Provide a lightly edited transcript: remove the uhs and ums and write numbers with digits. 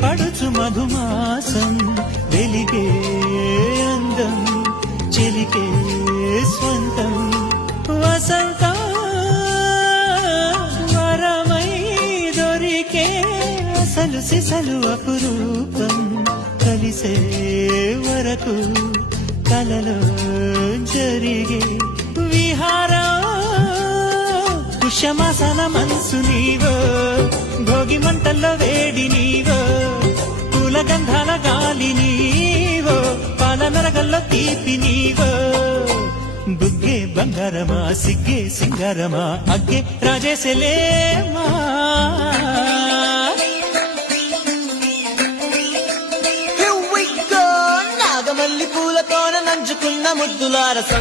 పడుచు మధుమాసం వెలిగే అందం చెలికే స్వంతం వసంతం వరమై దొరికే అసలు సిసలు అపురూపం కలిసే వరకు కలలో జరిగే విహారం పుష్యమాసన మనసు నీవో భోగి మంటల్లో వేడి నీవో పూల గంధాల గాలి నీవో పాల నరగల్లో తీపి నీవో బుగ్గే బంగారమా సిగ్గే సింగారమా అగ్గే రాజేశలేమా నాగమల్లి పూలతోన నంచుకున్న ముద్దులారసం